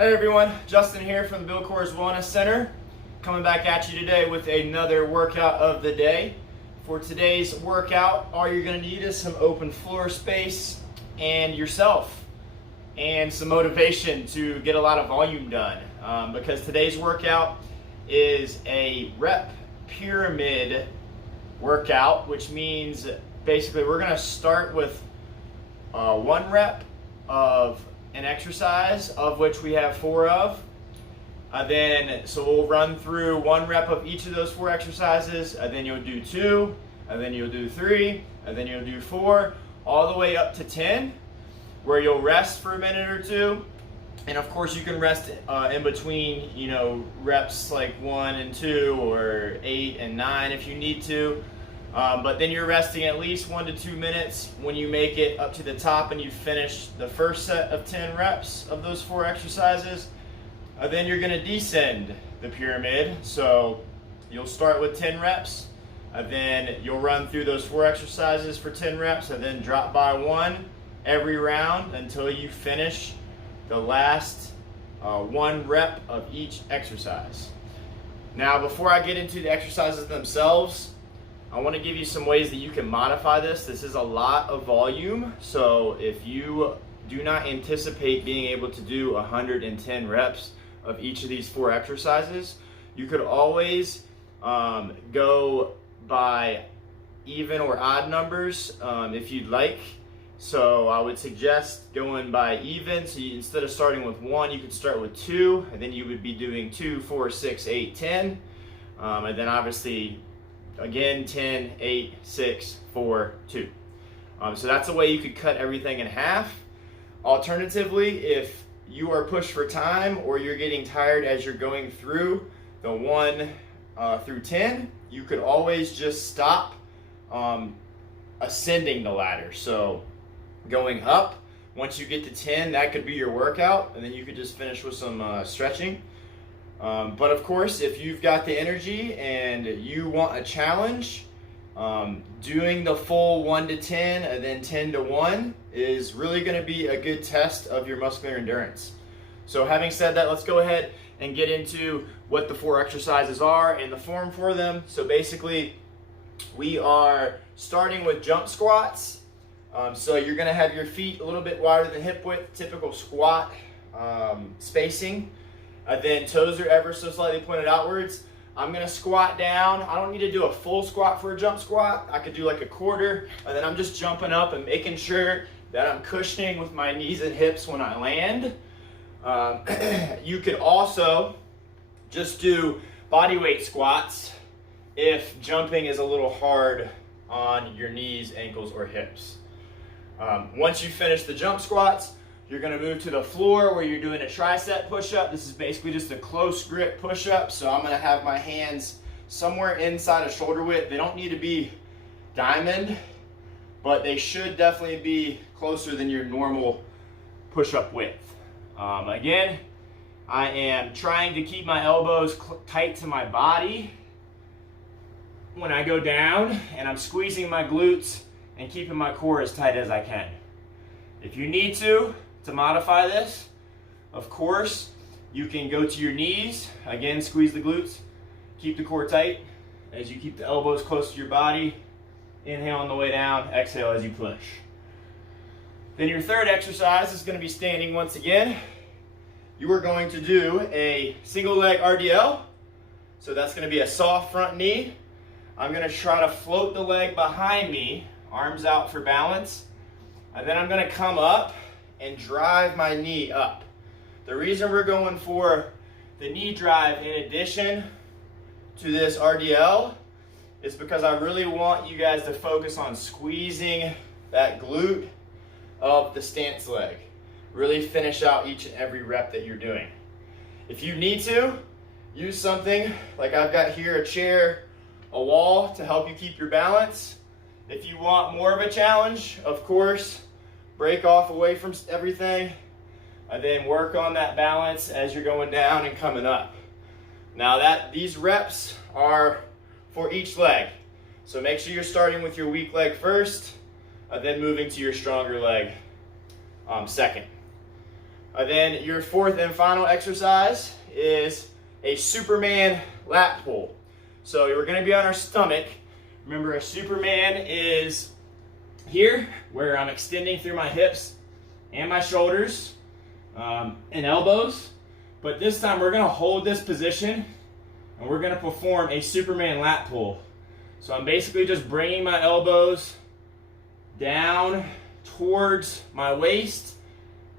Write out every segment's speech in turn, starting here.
Hey everyone, Justin here from the Bill Coors Wellness Center, coming back at you today with another workout of the day. For today's workout, all you're going to need is some open floor space and yourself, and some motivation to get a lot of volume done. Because today's workout is a rep pyramid workout, which means basically we're going to start with 1 rep of an exercise, of which we have 4 of. So we'll run through 1 rep of each of those 4 exercises, and then you'll do 2, and then you'll do 3, and then you'll do 4, all the way up to 10, where you'll rest for a minute or 2. And of course you can rest in between, reps like 1 and 2 or 8 and 9 if you need to. But then you're resting at least 1 to 2 minutes when you make it up to the top and you finish the first set of 10 reps of those 4 exercises. Then you're going to descend the pyramid. So you'll start with 10 reps, then you'll run through those 4 exercises for 10 reps, and then drop by 1 every round until you finish the last 1 rep of each exercise. Now, before I get into the exercises themselves, I want to give you some ways that you can modify this. This is a lot of volume, so if you do not anticipate being able to do 110 reps of each of these 4 exercises, you could always go by even or odd numbers if you'd like. So I would suggest going by even. So instead of starting with 1, you could start with 2, and then you would be doing 2, 4, 6, 8, 10, and then obviously again 10, 8, 6, 4, 2. So that's a way you could cut everything in half. Alternatively, if you are pushed for time or you're getting tired as you're going through the 1 through 10, you could always just stop ascending the ladder. So going up, once you get to 10, that could be your workout, and then you could just finish with some stretching. But of course, if you've got the energy and you want a challenge, doing the full 1 to 10 and then 10 to 1 is really going to be a good test of your muscular endurance. So having said that, let's go ahead and get into what the 4 exercises are and the form for them. So basically, we are starting with jump squats. So you're going to have your feet a little bit wider than hip width, typical squat spacing. Then toes are ever so slightly pointed outwards. I'm going to squat down. I don't need to do a full squat for a jump squat. I could do like a quarter, and then I'm just jumping up and making sure that I'm cushioning with my knees and hips when I land. You could also just do body weight squats if jumping is a little hard on your knees, ankles, or hips. Once you finish the jump squats, you're going to move to the floor where you're doing a tricep push-up. This is basically just a close grip push-up. So I'm going to have my hands somewhere inside of shoulder width. They don't need to be diamond, but they should definitely be closer than your normal push-up width. Again, I am trying to keep my elbows tight to my body when I go down, and I'm squeezing my glutes and keeping my core as tight as I can. If you need to modify this, of course, you can go to your knees. Again, squeeze the glutes, keep the core tight as you keep the elbows close to your body. Inhale on the way down, exhale as you push. Then your third exercise is going to be standing once again. You are going to do a single leg RDL. So that's going to be a soft front knee. I'm going to try to float the leg behind me, arms out for balance. And then I'm going to come up and drive my knee up. The reason we're going for the knee drive in addition to this RDL is because I really want you guys to focus on squeezing that glute of the stance leg. Really finish out each and every rep that you're doing. If you need to, use something like I've got here, a chair, a wall, to help you keep your balance. If you want more of a challenge, of course, break off away from everything, and then work on that balance as you're going down and coming up. Now these reps are for each leg. So make sure you're starting with your weak leg first, then moving to your stronger leg second. Then your fourth and final exercise is a Superman lat pull. So we're going to be on our stomach. Remember, a Superman is here, where I'm extending through my hips and my shoulders and elbows. But this time we're going to hold this position and we're going to perform a Superman lat pull. So I'm basically just bringing my elbows down towards my waist.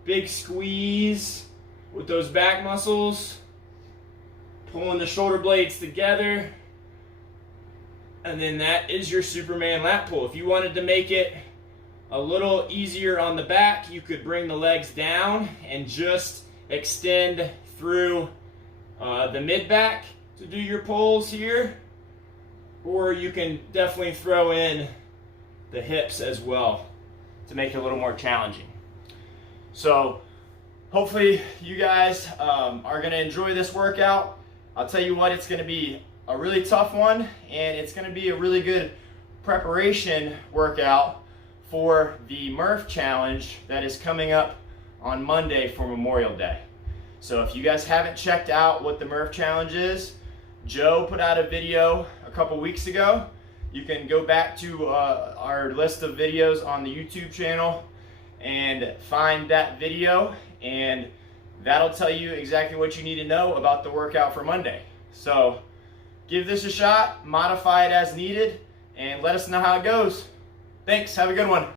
Big squeeze with those back muscles. Pulling the shoulder blades together. And then that is your Superman lat pull. If you wanted to make it a little easier on the back, you could bring the legs down and just extend through the mid-back to do your pulls here. Or you can definitely throw in the hips as well to make it a little more challenging. So hopefully you guys are going to enjoy this workout. I'll tell you what, it's going to be a really tough one, and it's going to be a really good preparation workout for the Murph challenge that is coming up on Monday for Memorial Day. So if you guys haven't checked out what the Murph challenge is, Joe put out a video a couple weeks ago. You can go back to our list of videos on the YouTube channel and find that video, and that'll tell you exactly what you need to know about the workout for Monday. So give this a shot, modify it as needed, and let us know how it goes. Thanks, have a good one.